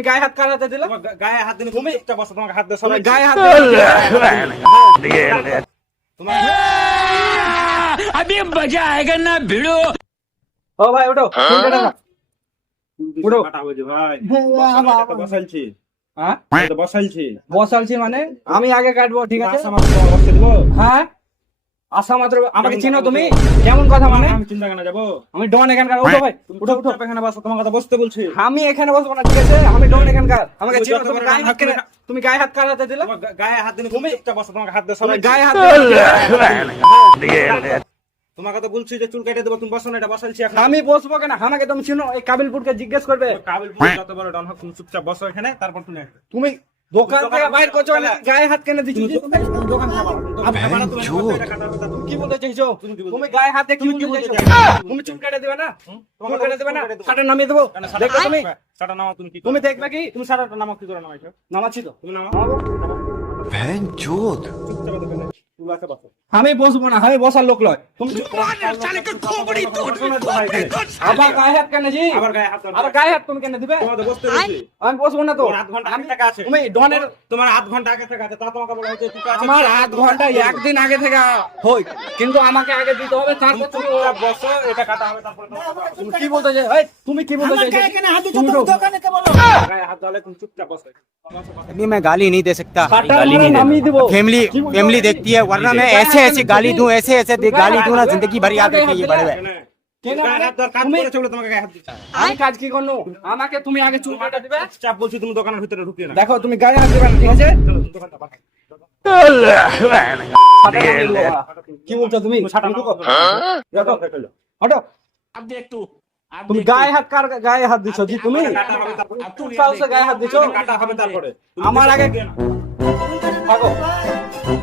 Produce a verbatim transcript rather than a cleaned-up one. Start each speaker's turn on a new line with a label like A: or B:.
A: গায়ে হাত কার হাতে দিলে?
B: তোমার গা- গায়ে হাত দিলে
A: তুমি-
B: তুমি চুপচাপ বসো, তোমাকে হাত দিয়ে
A: তুমি
B: সরাইছি।
A: গায়ে হাত
B: তোমার
C: अभी मजा आएगा ना भिड़ो।
A: ও ভাই ওঠো ফোন কেটে দাও। উঠো।
B: কাটা হয়েছে ভাই।
A: হ্যাঁ,
B: বসানো,
A: বাবা।
B: এটা তো বসাইছি।
A: হ্যাঁ
B: এটা তো বসাইছি।
A: বসালছি মানে আমি আগে কাটবো, ঠিক আছে?
B: আচ্ছা, আমার তোমার বসতে দিবো?
A: হ্যাঁ আসা মাত্র আমাকে
B: কেমন
A: চিনো
B: কথা
A: তুমি?
B: বলছো?
A: কেমন কথা মানে?
B: আমি চিন্তা কেন যাবো?
A: আমি ডন এখানকার। উঠো ভাই
B: তুমি
A: উঠো উঠো।
B: চুপচাপ এখানে বসো, তোমার কথা বসতে বলছি।
A: আমি এখানে বসবো না, ঠিক আছে? আমি ডন এখানকার। আমাকে
B: তুমি
A: চিনো?
B: যত
A: তুমি
B: বড়
A: গায়ে
B: ডন
A: হাত কেন-
B: তুমি-
A: তুমি গায়ে হাত কার হাতে দিলে?
B: তোমার গা- গায়ে হাত দিলে তুমি চুপচাপ বসো, তোমাকে হাত দিয়ে
A: তুমি
B: সরাইছি।
A: গায়ে হাত
B: তোমাকে তো বলছি যে চুল কেটে দেবো, তুমি বসো না, এটা বসাইছি এখন।
A: আমি বসবো কেন? আমাকে তুমি চিনো? এই কাবিলপুরকে জিজ্ঞেস করবে।
B: কাবিলপুর যত বড় ডন হোক, তুমি চুপচাপ বসো এখানে, তারপর তুমি আসবে।
A: তুমি দোকান থেকে বাইর করছো মানে গায়ে হাত কেন দিচ্ছ?
B: তুমি দোকান তুমি দোকান খাবা, তুমি দোকান খাবা না, তুমি আমার এটা কাটার কথা, তুমি
A: কি বলতে চাইছো?
B: তুমি কি বলতে
A: তুমি গায়ে হাতে কি
B: তুমি কি
A: বলতে
B: বলতে
A: চাইছো?
B: চাইছো?
A: তুমি চুল কেটে দিবে না? চুল
B: তোমাকে
A: কেটে দিবে না?
B: চুল কেটে দেবো।
A: শাটা নামিয়ে দেবো।
B: কেন
A: দেখো তুমি
B: সাটা নামা, তুমি কি
A: তুমি
B: করো?
A: দেখবে কি?
B: তুমি সাটাটা নামা, কি করে নামাইছো?
A: নামাচ্ছি তো।
B: তুমি নামা।
A: নামাবো।
B: চুপচাপ এখানে চুল আছে, বসো।
A: আমি বসবো না, আমি বসার লোক নয়। তুমি চুপ করো। আবার গায়ে হাত কেন জি?
B: আবার গায়ে হাত দাও।
A: আবার গায়ে হাত তুমি কেন দিবে?
B: তোমার তো বসতে বলছি।
A: আমি বসবো না তো।
B: তোমার আধ ঘন্টা আগে থেকে আছে।
A: তুমি ডনের
B: তোমার আধ ঘন্টা আগে থেকে আছে, তা তোমাকে বলা হয়েছে চুপ আছে।
A: আমার আধ ঘন্টা একদিন আগে থেকে হই, কিন্তু আমাকে আগে দিতে হবে, তারপর তুমি
B: চুপচাপ বসো, এটা কাটা হবে, তারপরে তোমাকে বলা হবে।
A: তুমি কি বলতে চাই? এই, তুমি কি বলতে চাইছো? তুমি তো-
B: গায়ে হাত দাও, তুমি চুপচাপ বসো।
D: नहीं मैं गाली नहीं दे सकता
A: শাটা মানে নামিয়ে দেবো।
D: फैमिली फैमिली देखती है वरना मैं ऐसे ऐसे गाली दूं ऐसे ऐसे दे- गाली दूं ना जिंदगी भर याद रखेगी बड़े भाई
B: কেন?
A: কেন?
B: গায়ে হাত দাও, কাজ
A: তুমি-
B: করেছো বলে তোমাকে গায়ে হাত দিচ্ছি।
A: আমি কাজ কি করবো? আমাকে তুমি আগে চুল কেটে দিবে।
B: চাপ বলছি, তুমি দোকানের ভিতরে ঢুকিয়ে না।
A: দেখো তুমি গায়ে হাত দিবে না, ঠিক আছে?
B: চলো, তুমি দোকানটা বাঁকা।
A: শাটা নামিয়ে দেবো। কি বলছো তুমি?
B: সাটা
A: তুমি ঢুকো।
B: দেখো,
A: হটো। তুমি গায়ে হাত কার গায়ে হাত দিছো জি? তুমি
B: কাটা হবে, তারপরে
A: সাহসে গায়ে হাত দিছো?
B: কাটা হবে, তারপরে তুমি
A: আমার আগে
B: ঢুকিয়ে না।
A: থাকো।